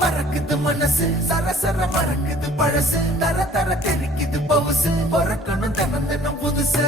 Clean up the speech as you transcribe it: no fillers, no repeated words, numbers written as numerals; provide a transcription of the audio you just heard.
பறக்குது மனசு சரசர மறக்குது பழசு தர தர தெரிக்குது பவுசு பொறக்கணும் தினம் தினம் புதுசு